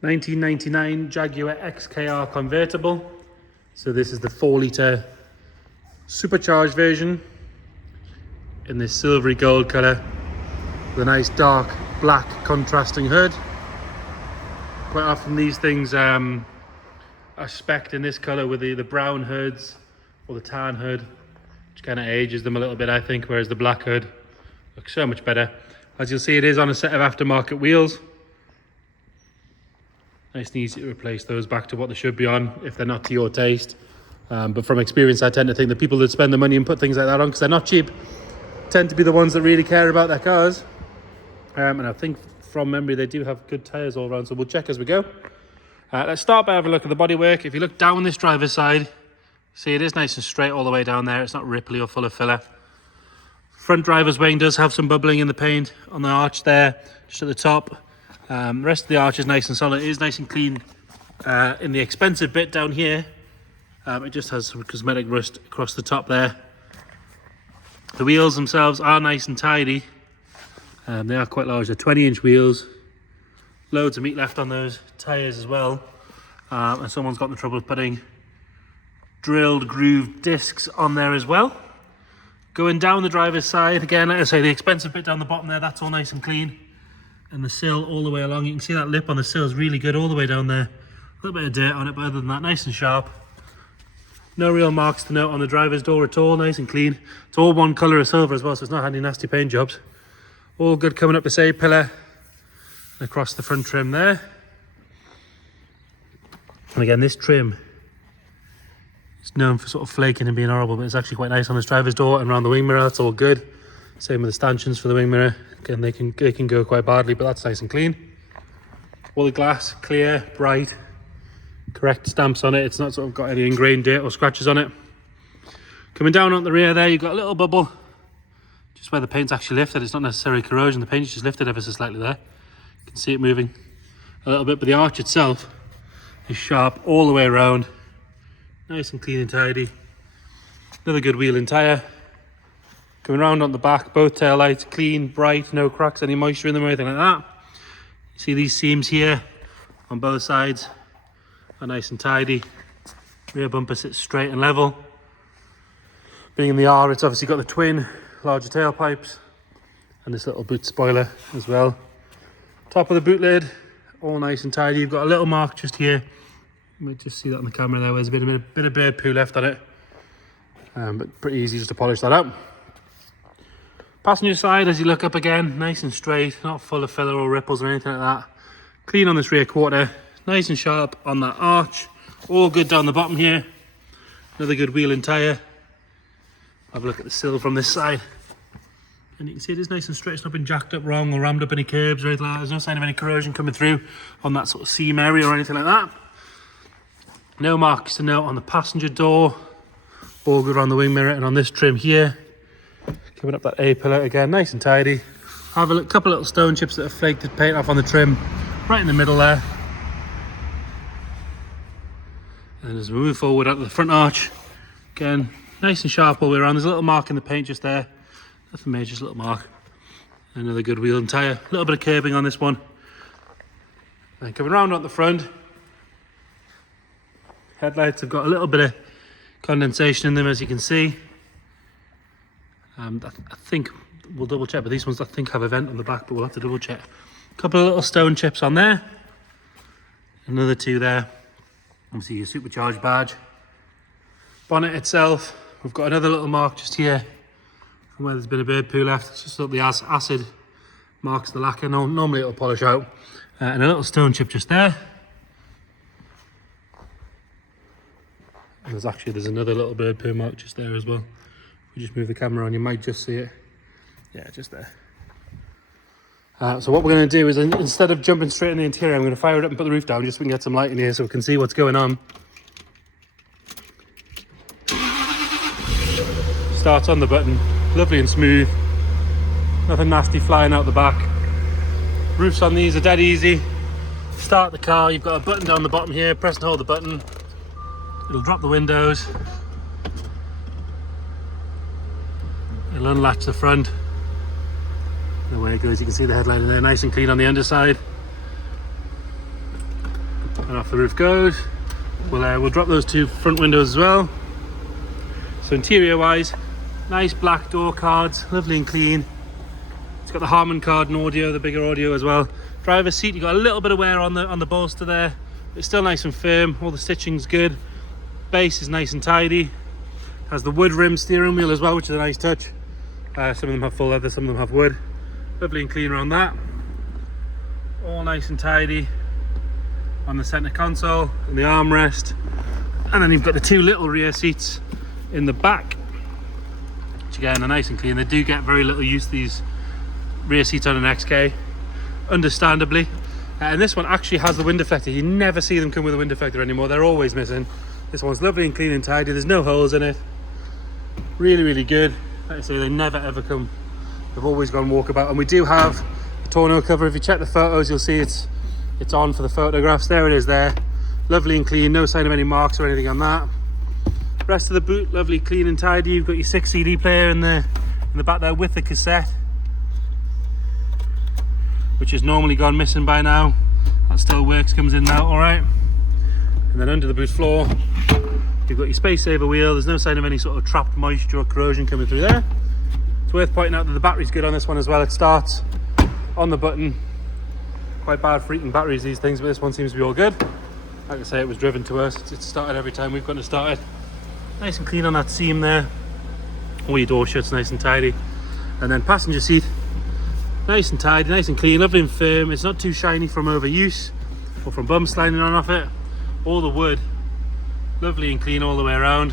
1999 Jaguar XKR Convertible. So this is the 4-litre supercharged version in this silvery gold colour with a nice dark black contrasting hood. Quite often these things are spec'd in this colour with the brown hoods or the tan hood, which kind of ages them a little bit, I think, whereas the black hood looks so much better. As you'll see, it is on a set of aftermarket wheels. Nice and easy to replace those back to what they should be on if they're not to your taste. But from experience, I tend to think the people that spend the money and put things like that on, because they're not cheap, tend to be the ones that really care about their cars. And I think from memory, they do have good tyres all around, so we'll check as we go. Let's start by having a look at the bodywork. If you look down this driver's side, see it is nice and straight all the way down there. It's not ripply or full of filler. Front driver's wing does have some bubbling in the paint on the arch there, just at the top. The rest of the arch is nice and solid. It is nice and clean. In the expensive bit down here, it just has some cosmetic rust across the top there. The wheels themselves are nice and tidy. They are quite large. They're 20-inch wheels. Loads of meat left on those tyres as well. And someone's got in the trouble of putting drilled grooved discs on there as well. Going down the driver's side, again, like I say, the expensive bit down the bottom there, that's all nice and clean. And the sill all the way along, you can see that lip on the sill is really good all the way down there. A little bit of dirt on it, but other than that, nice and sharp. No real marks to note on the driver's door at all, nice and clean. It's all one colour of silver as well, so it's not had any nasty paint jobs. All good coming up this A-pillar and across the front trim there. And again, this trim is known for sort of flaking and being horrible, but it's actually quite nice on this driver's door and around the wing mirror. That's all good. Same with the stanchions for the wing mirror. Again, they can go quite badly, but that's nice and clean. All the glass, clear, bright, correct stamps on it. It's not sort of got any ingrained dirt or scratches on it. Coming down on the rear there, you've got a little bubble, just where the paint's actually lifted. It's not necessarily corrosion, the paint's just lifted ever so slightly there. You can see it moving a little bit, but the arch itself is sharp all the way around. Nice and clean and tidy. Another good wheel and tyre. Coming around on the back, both tail lights clean, bright, no cracks, any moisture in them or anything like that. You see these seams here on both sides are nice and tidy. Rear bumper sits straight and level. Being in the R, it's obviously got the twin larger tailpipes and this little boot spoiler as well. Top of the boot lid, all nice and tidy. You've got a little mark just here. You might just see that on the camera there, where there's a bit of bird poo left on it. But pretty easy just to polish that up. Passenger side, as you look up again, nice and straight, not full of filler or ripples or anything like that. Clean on this rear quarter, nice and sharp on that arch. All good down the bottom here. Another good wheel and tyre. Have a look at the sill from this side. And you can see it is nice and straight. It's not been jacked up wrong or rammed up any curbs or anything like that. There's no sign of any corrosion coming through on that sort of seam area or anything like that. No marks to note on the passenger door. All good on the wing mirror and on this trim here. Coming up that A-pillar again, nice and tidy. Have a look, couple of little stone chips that have flaked the paint off on the trim, right in the middle there. And as we move forward out to the front arch, again, nice and sharp all the way around. There's a little mark in the paint just there. Nothing major, just a little mark. Another good wheel and tyre. A little bit of curbing on this one. And coming around at the front, headlights have got a little bit of condensation in them, as you can see. I think we'll double check, but these ones I think have a vent on the back, but we'll have to double check. A couple of little stone chips on there. Another two there. Obviously your supercharged badge. Bonnet itself, we've got another little mark just here from where there's been a bird poo left. It's just the acid marks the lacquer. Normally it'll polish out. And a little stone chip just there. And there's another little bird poo mark just there as well. If you just move the camera on, you might just see it. Yeah, just there. So what we're going to do is, instead of jumping straight in the interior, I'm going to fire it up and put the roof down just so we can get some light in here so we can see what's going on. Starts on the button, lovely and smooth. Nothing nasty flying out the back. Roofs on these are dead easy. Start the car, you've got a button down the bottom here, press and hold the button. It'll drop the windows. It'll unlatch the front. And away it goes. You can see the headlight in there, nice and clean on the underside. And off the roof goes. We'll drop those two front windows as well. So interior wise, nice black door cards, lovely and clean. It's got the Harman Kardon audio, the bigger audio as well. Driver's seat, you got a little bit of wear on the bolster there. It's still nice and firm. All the stitching's good. Base is nice and tidy. Has the wood rim steering wheel as well, which is a nice touch. Some of them have full leather, some of them have wood. Lovely and clean around that. All nice and tidy on the center console and the armrest. And then you've got the two little rear seats in the back, which again are nice and clean. They do get very little use, these rear seats on an XK, understandably. And this one actually has the wind deflector. You never see them come with a wind deflector anymore. They're always missing. This one's lovely and clean and tidy. There's no holes in it. Really, really good. Like I say, they never ever come. They've always gone walkabout. And we do have a tonneau cover. If you check the photos, you'll see it's on for the photographs. There it is there. Lovely and clean. No sign of any marks or anything on that. Rest of the boot, lovely, clean and tidy. You've got your 6 CD player in the back there with the cassette, which has normally gone missing by now. That still works, comes in now, all right. And then under the boot floor, you've got your space saver wheel. There's no sign of any sort of trapped moisture or corrosion coming through there. It's worth pointing out that the battery's good on this one as well. It starts on the button. Quite bad for eating batteries, these things, but this one seems to be all good. Like I say, it was driven to us. It's started every time we've gone to start it. Nice and clean on that seam there. All your door shuts nice and tidy. And then passenger seat, nice and tidy, nice and clean, lovely and firm. It's not too shiny from overuse or from bum sliding on off it. All the wood, lovely and clean all the way around.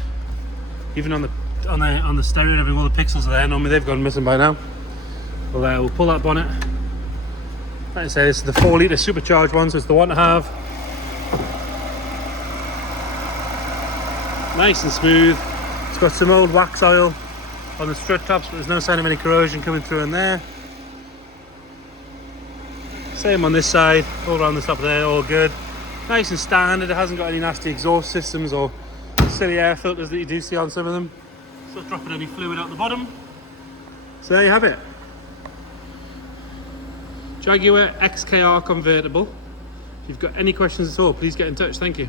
Even on the stereo and everything, all the pixels are there. Normally they've gone missing by now. We'll pull that bonnet. Like I say, this is the 4 litre supercharged one, so it's the one to have. Nice and smooth. It's got some old wax oil on the strut tops, but there's no sign of any corrosion coming through in there. Same on this side, all around the top there, all good. Nice and standard. It hasn't got any nasty exhaust systems or silly air filters that you do see on some of them. It's not dropping any fluid out the bottom. So there you have it. Jaguar XKR Convertible. If you've got any questions at all, please get in touch. Thank you.